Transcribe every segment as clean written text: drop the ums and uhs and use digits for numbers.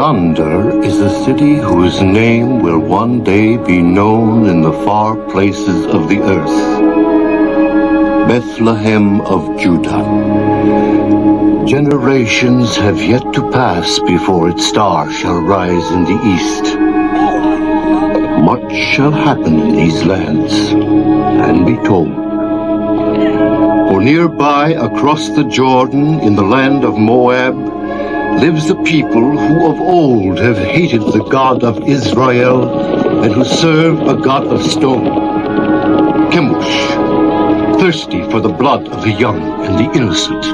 Yonder is a city whose name will one day be known in the far places of the earth. Bethlehem of Judah. Generations have yet to pass before its star shall rise in the east. Much shall happen in these lands and be told. For nearby, across the Jordan, in the land of Moab, lives a people who of old have hated the God of Israel and who serve a God of stone. Kimmosh, thirsty for the blood of the young and the innocent.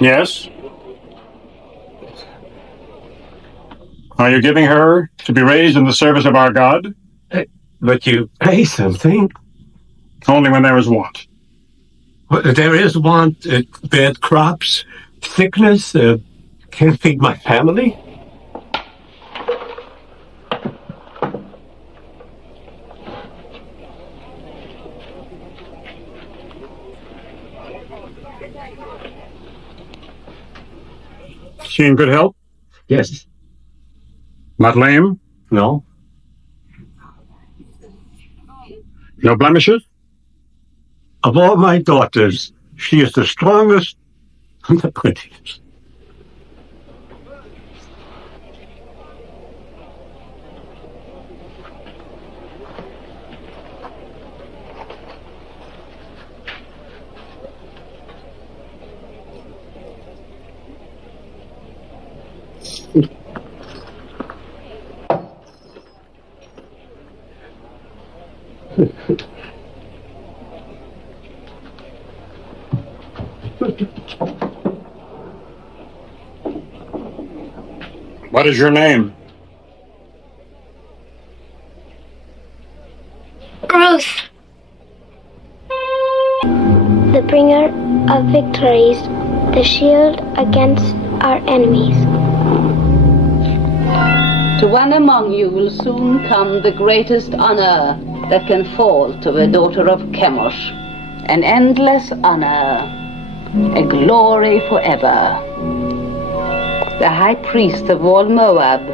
Yes? Are you giving her to be raised in the service of our God? But you pay something. Only when there is want. There is want, bad crops, sickness, can't feed my family. She in good health? Yes. Not lame? No. No blemishes? Of all my daughters, she is the strongest and the prettiest. What is your name? Ruth, the bringer of victories, the shield against our enemies. To one among you will soon come the greatest honor that can fall to the daughter of Kimmosh, an endless honor, a glory forever. The high priest of all Moab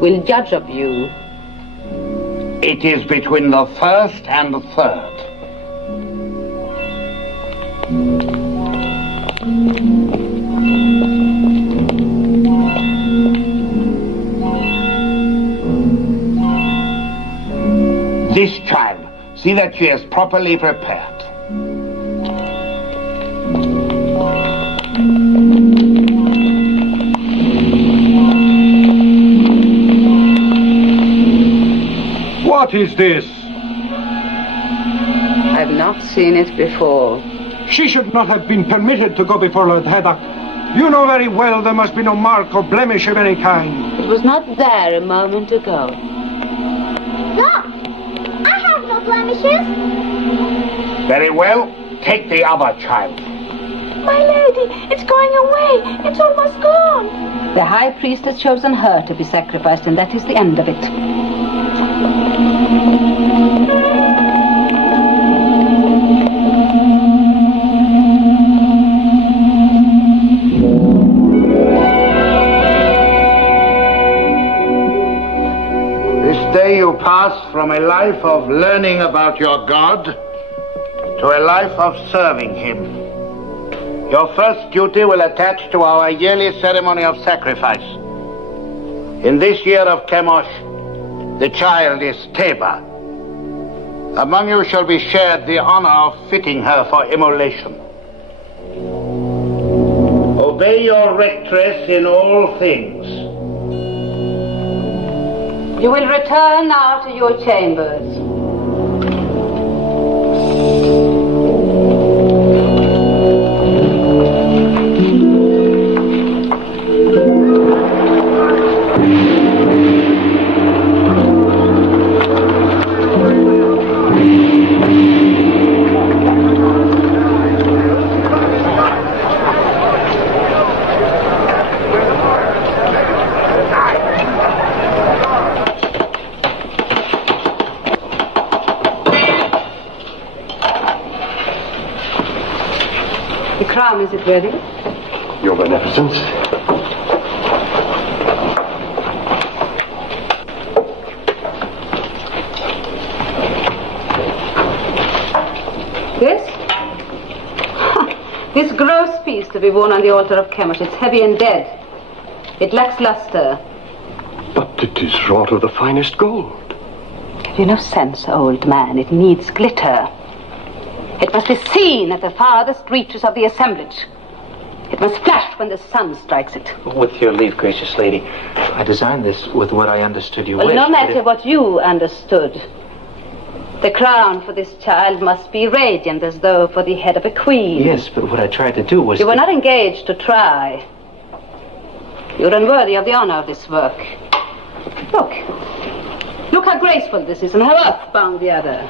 will judge of you. It is between the first and the third. This child, see that she is properly prepared. What is this? I've not seen it before. She should not have been permitted to go before Lord Haddock. You know very well there must be no mark or blemish of any kind. It was not there a moment ago. Look! I have no blemishes. Very well, take the other child. My lady, it's going away. It's almost gone. The high priest has chosen her to be sacrificed, and that is the end of it. You pass from a life of learning about your God to a life of serving him. Your first duty will attach to our yearly ceremony of sacrifice. In this year of Kimmosh, the child is Tabor. Among you shall be shared the honor of fitting her for immolation. Obey your rectress in all things. You will return now to your chambers. farm is it ready? Your Beneficence. This? This gross piece to be worn on the altar of Kimmosh. It's heavy and dead. It lacks luster. But it is wrought of the finest gold. Have you no sense, old man? It needs glitter. It must be seen at the farthest reaches of the assemblage. It must flash when the sun strikes it. With your leave, gracious lady, I designed this with what I understood you Well, wished. no matter what you understood. The crown for this child must be radiant as though for the head of a queen. Yes, but what I tried to do was... You were not engaged to try. You're unworthy of the honor of this work. Look. Look how graceful this is and how earthbound the other.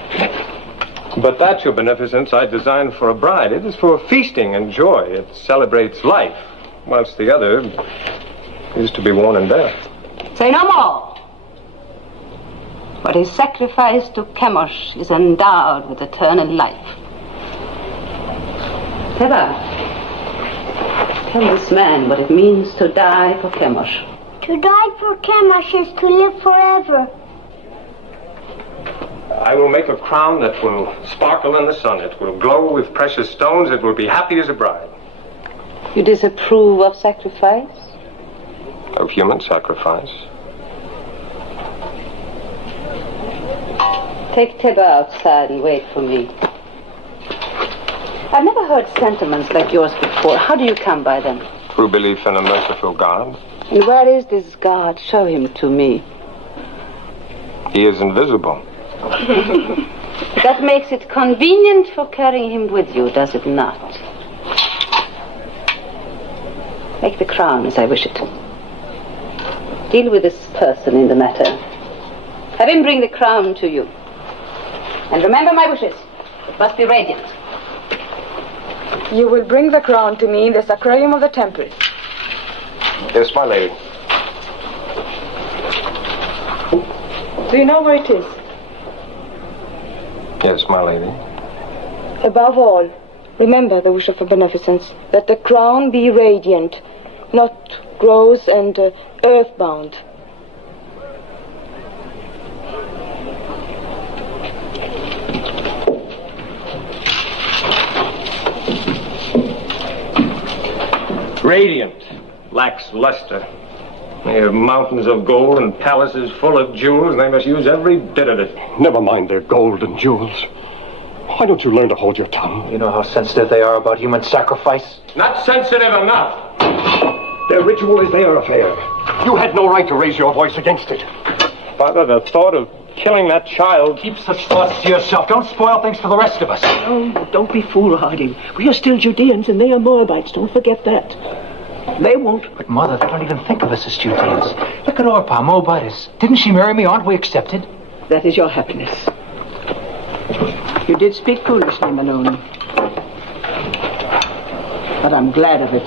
But that, your Beneficence, I designed for a bride. It is for feasting and joy. It celebrates life, whilst the other is to be worn in death. Say no more. What is sacrificed to Kimmosh is endowed with eternal life. Teba, tell this man what it means to die for Kimmosh. To die for Kimmosh is to live forever. I will make a crown that will sparkle in the sun. It will glow with precious stones. It will be happy as a bride. You disapprove of sacrifice? Of human sacrifice. Take Teba outside and wait for me. I've never heard sentiments like yours before. How do you come by them? Through belief in a merciful God. And where is this God? Show him to me. He is invisible. That makes it convenient for carrying him with you, does it not? Make the crown as I wish it. Deal with this person in the matter. Have him bring the crown to you. And remember my wishes. It must be radiant. You will bring the crown to me in the sacrarium of the temple. Yes, my lady. Do you know where it is? Yes, my lady. Above all, remember the wish of a Beneficence, that the crown be radiant, not gross and earthbound. Radiant, lacks luster. They have mountains of gold and palaces full of jewels, and they must use every bit of it. Never mind their gold and jewels. Why don't you learn to hold your tongue? You know how sensitive they are about human sacrifice? Not sensitive enough. Their ritual is their affair. You had no right to raise your voice against it. Father, the thought of killing that child... Keep such thoughts to yourself. Don't spoil things for the rest of us. Oh, don't be foolhardy. We are still Judeans and they are Moabites. Don't forget that. They won't. But, Mother, they don't even think of us as Judeans. Look at Orpah, Moabitess. Didn't she marry me? Aren't we accepted? That is your happiness. You did speak foolishly, Maloney. But I'm glad of it.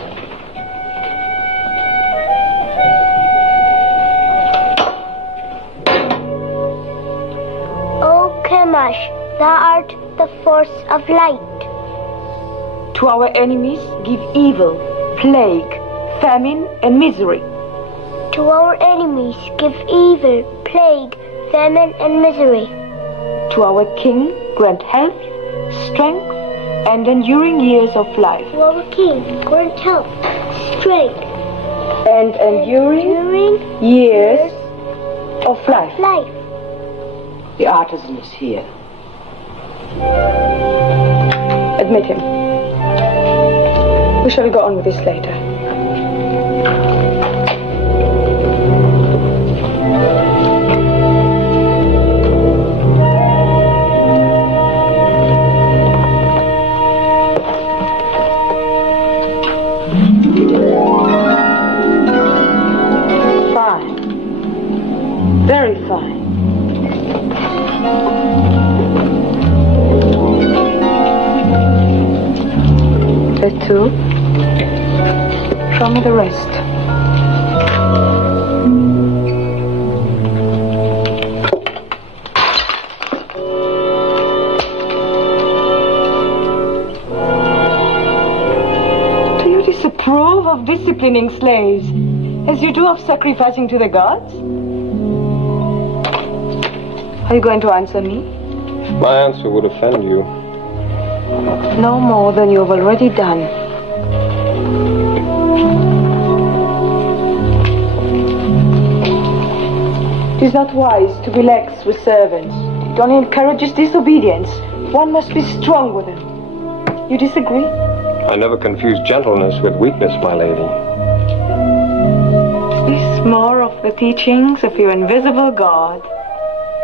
O Kimmosh, thou art the force of light. To our enemies, give evil, plague, famine, and misery. To our enemies give evil, plague, famine, and misery. To our king, grant health, strength, and enduring years of life. To our king, grant health, strength, And enduring years of life. The artisan is here. Admit him. We shall go on with this later. Fine. Very fine. The two. Show me the rest. winning slaves, as you do of sacrificing to the gods? Are you going to answer me? My answer would offend you. No more than you have already done. It is not wise to be lax with servants. It only encourages disobedience. One must be strong with them. You disagree? I never confuse gentleness with weakness, my lady. Is this more of the teachings of your invisible God?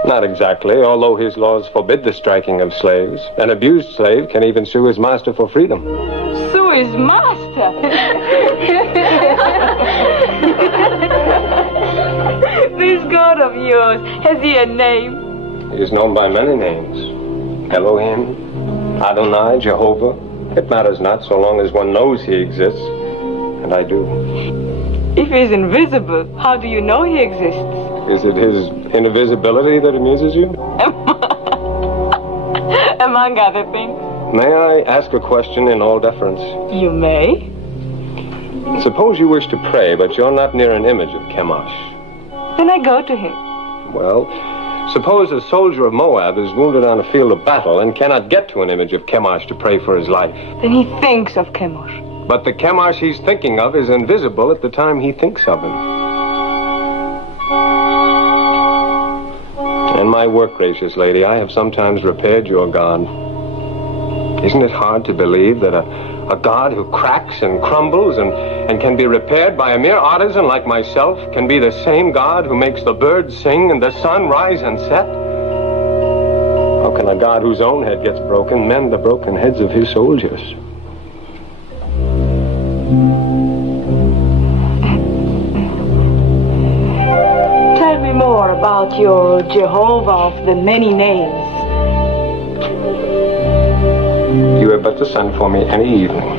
Not exactly, although his laws forbid the striking of slaves. An abused slave can even sue his master for freedom. Sue his master? This God of yours, has he a name? He is known by many names. Elohim, Adonai, Jehovah. It matters not so long as one knows he exists. And I do. If he is invisible, how do you know he exists? Is it his invisibility that amuses you? Among other things. May I ask a question in all deference? You may. Suppose you wish to pray, but you're not near an image of Kimmosh. Then I go to him. Well, suppose a soldier of Moab is wounded on a field of battle and cannot get to an image of Kimmosh to pray for his life. Then he thinks of Kimmosh. But the Kimmosh he's thinking of is invisible at the time he thinks of him. In my work, gracious lady, I have sometimes repaired your God. Isn't it hard to believe that a God who cracks and crumbles and can be repaired by a mere artisan like myself can be the same God who makes the birds sing and the sun rise and set? How can a God whose own head gets broken mend the broken heads of his soldiers? Tell me more about your Jehovah of the many names. You have but to send for me any evening.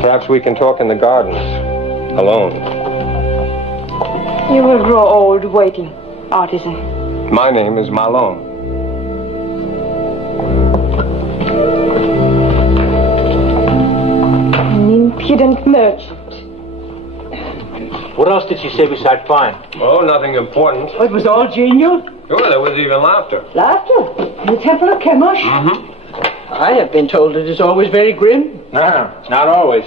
Perhaps we can talk in the gardens, alone. You will grow old waiting, artisan. My name is Malone. An impudent merchant. What else did she say besides fine? Oh, nothing important. It was all genial? Sure, there was even laughter. Laughter? In the temple of Kimmosh? Mm-hmm. I have been told it is always very grim. No, not always.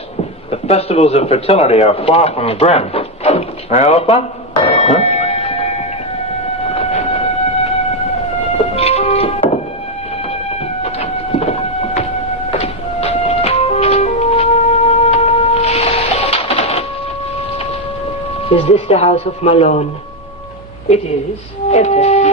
The festivals of fertility are far from grim. May I open? Huh? Is this the house of Malone? It is. Enter.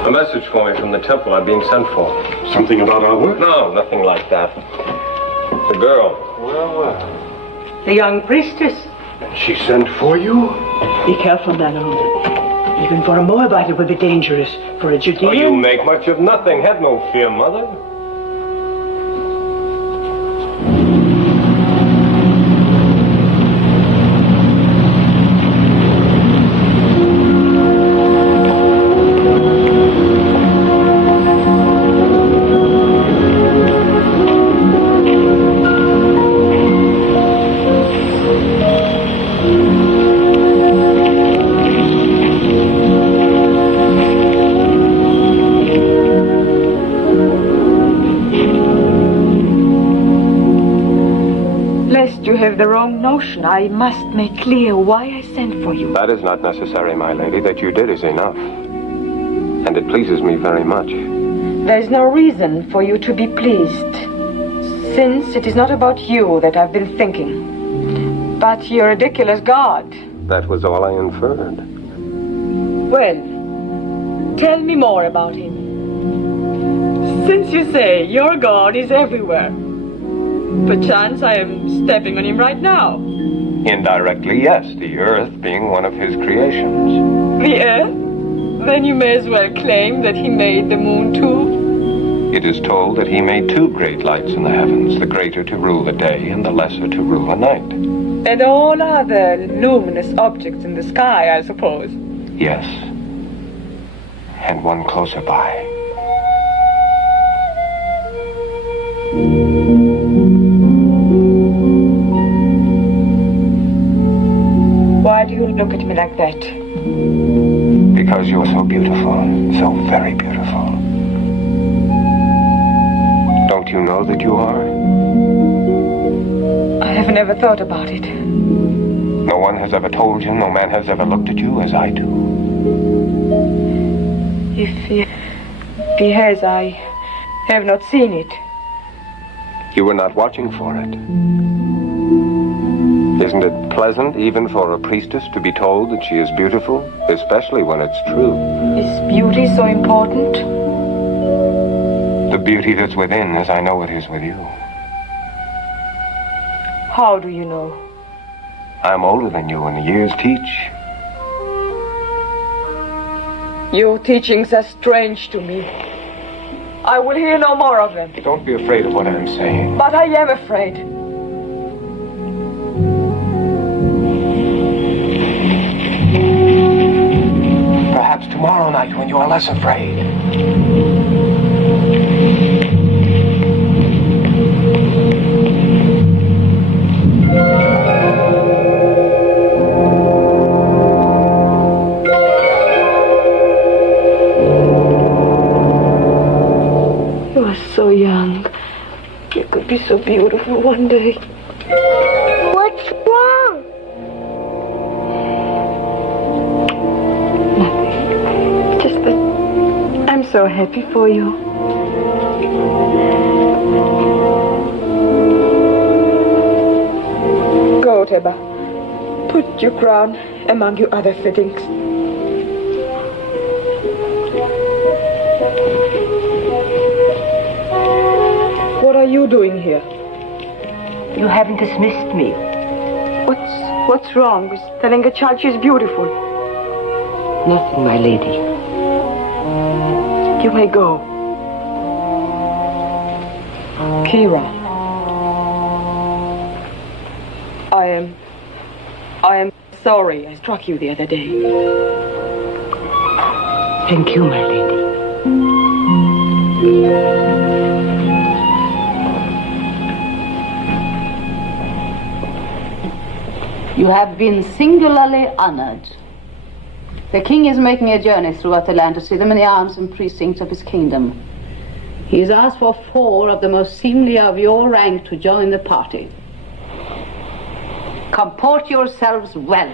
A message for me from the temple. I'm being sent for. Something about our work? No, nothing like that. The girl. Well. The young priestess. She sent for you? Be careful, Malone. Even for a Moabite it would be dangerous. For a Judean... Oh, you make much of nothing. Have no fear, mother. The wrong notion. I must make clear why I sent for you. That is not necessary, my lady. That you did is enough. And it pleases me very much. There is no reason for you to be pleased, since it is not about you that I've been thinking, but your ridiculous God. That was all I inferred. Well, tell me more about him. Since you say your God is everywhere, perchance I am stepping on him right now. Indirectly, yes, the earth being one of his creations. The earth? Then you may as well claim that he made the moon too. It is told that he made two great lights in the heavens, the greater to rule the day and the lesser to rule the night. And all other luminous objects in the sky, I suppose. Yes. And one closer by. Why do you look at me like that? Because you're so beautiful, so very beautiful. Don't you know that you are? I have never thought about it. No one has ever told you, no man has ever looked at you as I do. If he has, I have not seen it. You were not watching for it. Isn't it pleasant, even for a priestess, to be told that she is beautiful, especially when it's true? Is beauty so important? The beauty that's within, as I know it is with you. How do you know? I'm older than you, and the years teach. Your teachings are strange to me. I will hear no more of them. Don't be afraid of what I'm saying. But I am afraid. Perhaps tomorrow night when you are less afraid. You are so young. You could be so beautiful one day. What's wrong? Nothing. Just that I'm so happy for you. Go, Teba. Put your crown among your other fittings. What are you doing here? You haven't dismissed me. What's wrong with telling a child she's beautiful? Nothing, my lady. You may go. Kira. I am sorry I struck you the other day. Thank you, my lady. You have been singularly honored. The king is making a journey throughout the land to see them in the arms and precincts of his kingdom. He has asked for 4 of the most seemly of your rank to join the party. Comport yourselves well.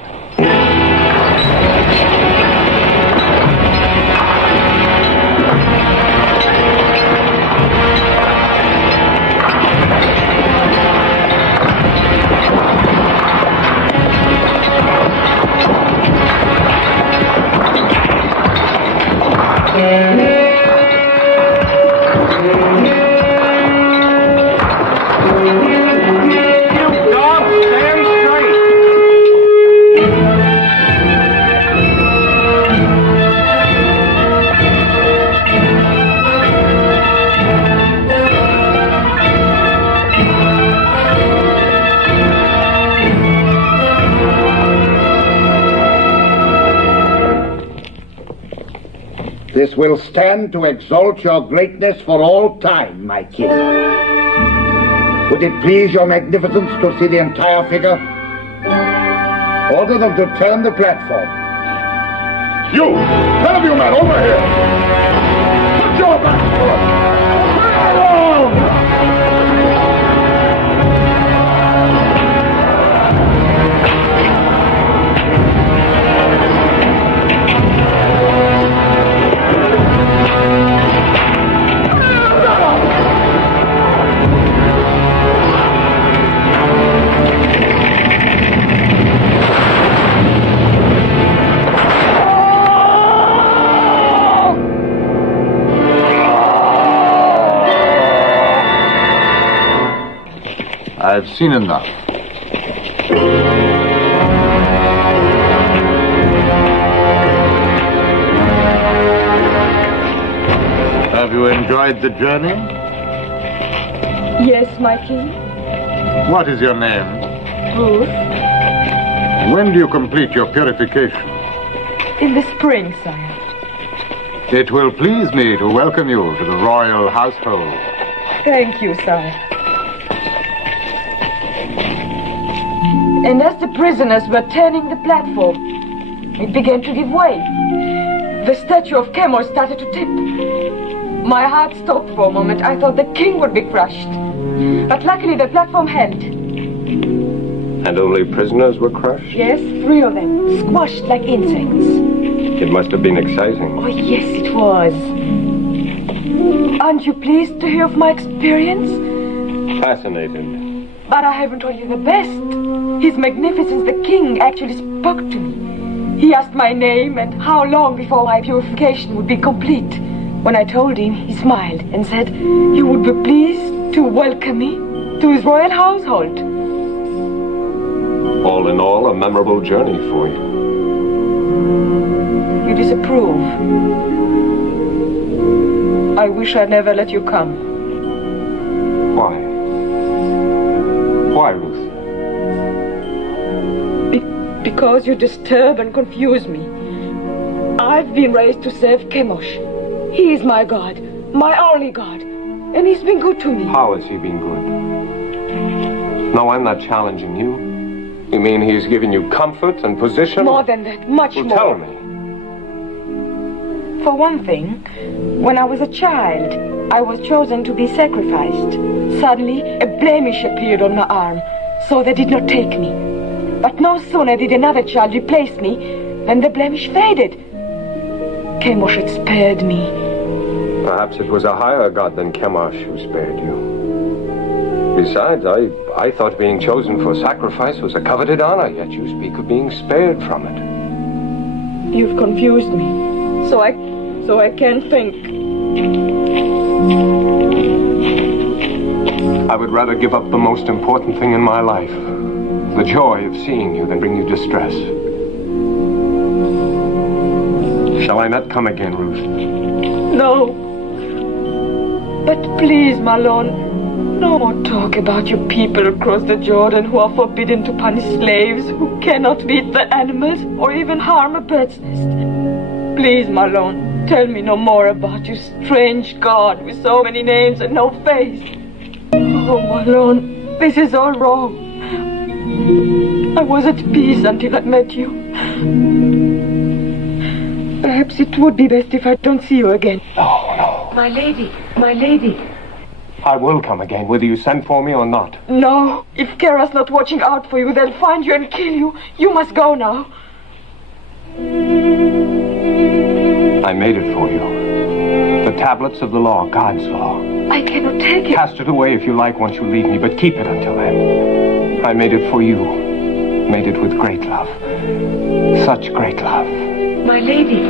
This will stand to exalt your greatness for all time, my king. Would it please your magnificence to see the entire figure? Order them to turn the platform. You! None of you men, over here! Put your backs to us! Bring her along! I've seen enough. Have you you enjoyed the journey? Yes, my king. What is your name? Ruth. When do you complete your purification? In the spring, sire. It will please me to welcome you to the royal household. Thank you, sire. And as the prisoners were turning the platform, it began to give way. The statue of Kimmosh started to tip. My heart stopped for a moment. I thought the king would be crushed. But luckily the platform held. And only prisoners were crushed? Yes, 3 of them, squashed like insects. It must have been exciting. Oh, yes, it was. Aren't you pleased to hear of my experience? Fascinated. But I haven't told you the best. His Magnificence the King actually spoke to me. He asked my name and how long before my purification would be complete. When I told him, he smiled and said he would be pleased to welcome me to his royal household. All in all, a memorable journey for you. You disapprove. I wish I'd never let you come. Why? Why, Ruth? Because you disturb and confuse me. I've been raised to serve Kimmosh. He is my God, my only God, and he's been good to me. How has he been good? No, I'm not challenging you. You mean he's given you comfort and position? More than that, much more. Tell me. For one thing, when I was a child, I was chosen to be sacrificed. Suddenly, a blemish appeared on my arm, so they did not take me. But no sooner did another child replace me than the blemish faded. Kimmosh had spared me. Perhaps it was a higher god than Kimmosh who spared you. Besides, I thought being chosen for sacrifice was a coveted honor, yet you speak of being spared from it. You've confused me, so I can't think. I would rather give up the most important thing in my life, the joy of seeing you, than bring you distress. Shall I not come again, Ruth? No. But please, my lord, no more talk about your people across the Jordan who are forbidden to punish slaves, who cannot beat the animals or even harm a bird's nest. Please, my lord, tell me no more about your strange God with so many names and no face. Oh, my lord, this is all wrong. I was at peace until I met you. Perhaps it would be best if I don't see you again. No. My lady, my lady. I will come again, whether you send for me or not. No, if Kara's not watching out for you, they'll find you and kill you. You must go now. I made it for you. The tablets of the law, God's law. I cannot take it. Cast it away if you like once you leave me, but keep it until then. I made it for you. Made it with great love. Such great love. My lady.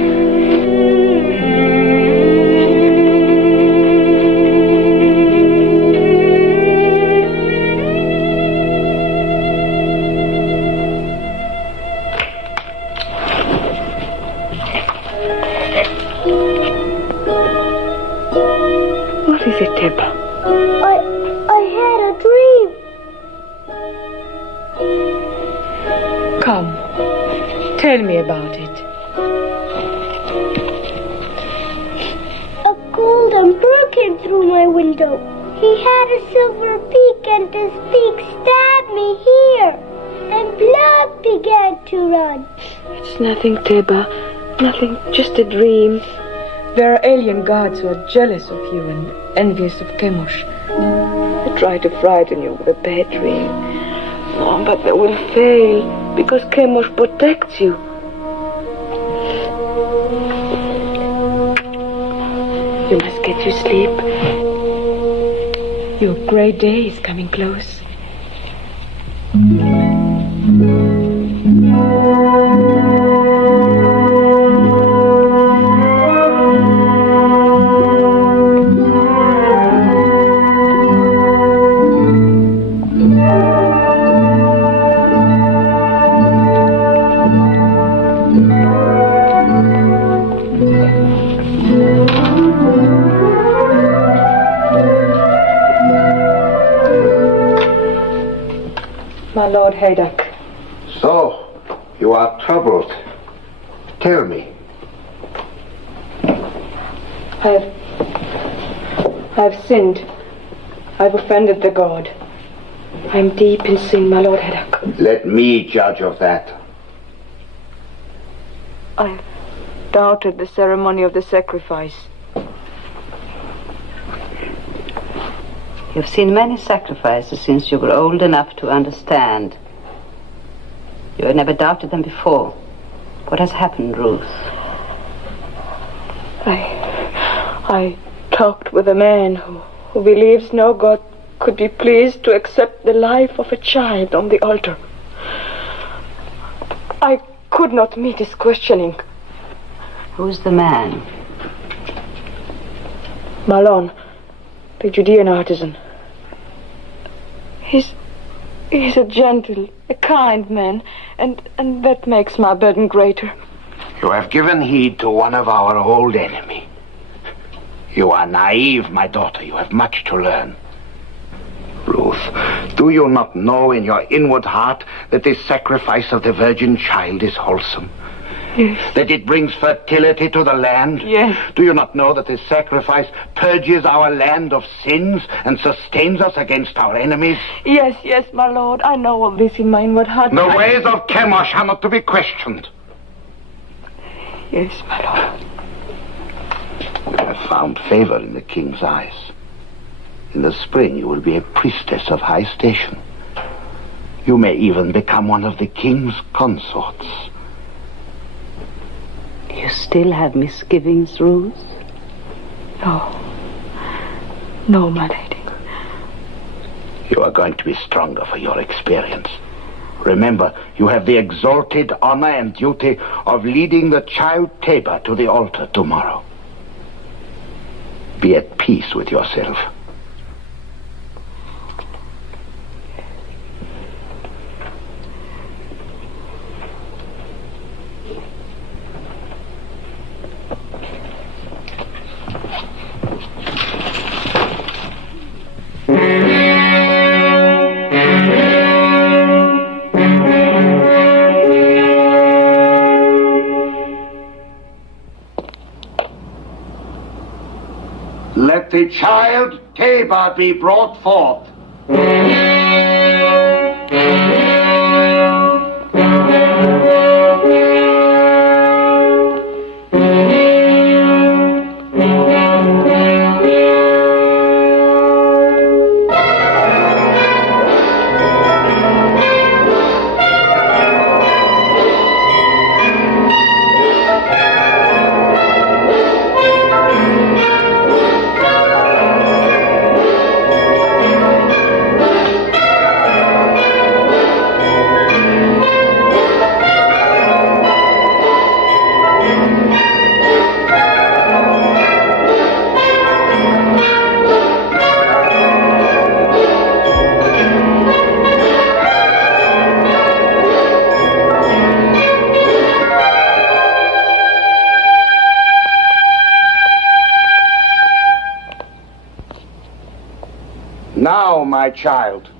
What is it, Deborah? I had a dream. Come, tell me about it. A golden bird came through my window. He had a silver beak, and his beak stabbed me here. And blood began to run. It's nothing, Teba. Nothing, just a dream. There are alien gods who are jealous of you and envious of Kimmosh. They try to frighten you with a bad dream. Oh, but they will fail, because Kimmosh protects you. You must get your sleep. Your great day is coming close. my Lord Haydock. So, you are troubled. Tell me. I've sinned. I've offended the God. I'm deep in sin, my Lord Haydock. Let me judge of that. I've doubted the ceremony of the sacrifice. You've seen many sacrifices since you were old enough to understand. You had never doubted them before. What has happened, Ruth? I talked with a man who believes no God could be pleased to accept the life of a child on the altar. I could not meet his questioning. Who's the man? Malon, the Judean artisan. He's a gentle, a kind man, and that makes my burden greater. You have given heed to one of our old enemy. You are naive, my daughter. You have much to learn. Ruth, do you not know in your inward heart that this sacrifice of the virgin child is wholesome? Yes. That it brings fertility to the land? Yes. Do you not know that this sacrifice purges our land of sins and sustains us against our enemies? Yes, my Lord. I know all this in my inward heart. The ways of Kimmosh are not to be questioned. Yes, my Lord. You have found favor in the king's eyes. In the spring, you will be a priestess of high station. You may even become one of the king's consorts. You still have misgivings, Ruth? No, my lady. You are going to be stronger for your experience. Remember, you have the exalted honor and duty of leading the child Tabor to the altar tomorrow. Be at peace with yourself. Let the child Tabor be brought forth. Now, my child,